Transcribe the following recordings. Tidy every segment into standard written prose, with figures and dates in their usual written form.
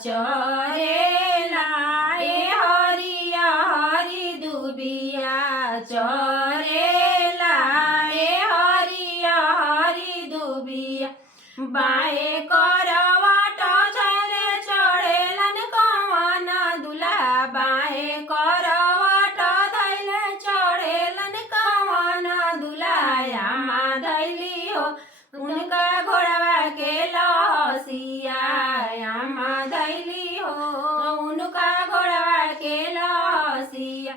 चरेला ए हरिया हरि दुबिया चरेला ए हरिया हरि दुबिया बाए करवाट झले चढ़ेलन कवन दुल्हा बाए करवाट धैले चढ़ेलन कवन दुल्हा आमा धैली हो उनका घोड़वा के लहसिया आमा धैली हो उनका घोड़वा के लहसिया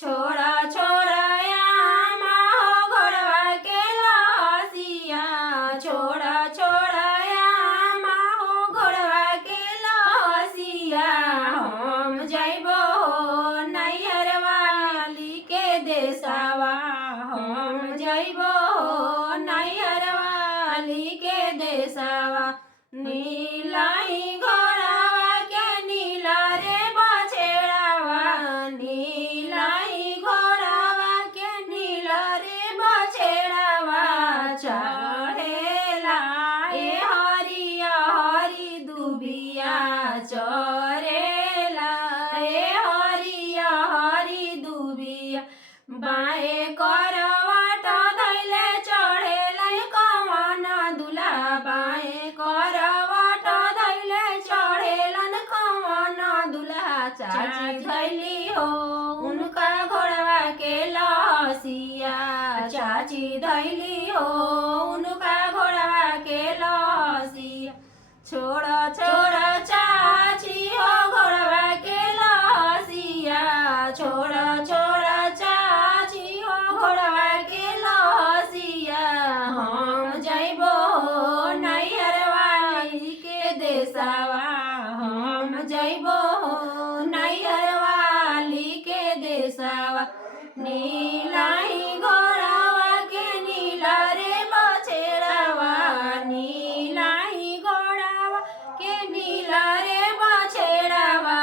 छोड़ा छोड़ा आमा हो घोड़वा के लहसिया छोड़ा छोड़ा आमा हो घोड़वा के लहसिया हम जइबो नैहर वाली के देशवा हम जइबो नैहर वाली के देशवा नीलाई घोड़ावा के नीला रे बछेड़ावा नीलाई घोड़ावा के नीला रे बछेड़ावा चढ़ेला ए हरिया हरि दुबिया चरेला ए हरिया हरि दुबिया बाए करवाट धैले चढ़ेलन कवन दुल्हा बाए करवाट धैले चढ़ेलन कवन दुल्हा चाची धैली हो उनका घोड़वा के लहसिया चाची धैली हो उनका घोड़वा के लहसिया छोड़ा छोड़ा चाची हो घोड़वा के लहसिया छोड़ा छोड़ा चाची हो घोड़वा के लहसिया हम जइबो नैहर वाली के देशवा हम जइबो नैहर वाली के देशवा नीलाई घोड़ावा के नीला रे बछेड़ावा नीलाई घोड़ावा के नीला रे बछेड़ावा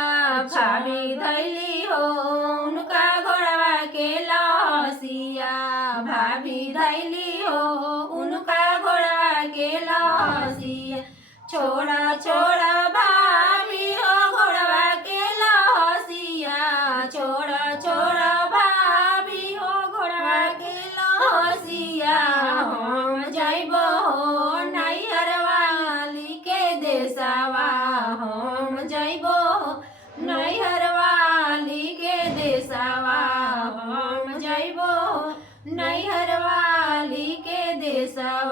भाभी धैली हो उनका घोड़वा के लहसिया भाभी धैली हो उनका घोड़वा के लहसिया छोड़ा छोड़ा भाभी हो घोड़वा के लहसिया छोड़ा छोड़ा भाभी हो घोड़वा के लहसिया हम जइबो नैहर वाली के देशवा हम जइबो नैहर वाली के देशवा हम जइबो नैहर वाली के देशवा।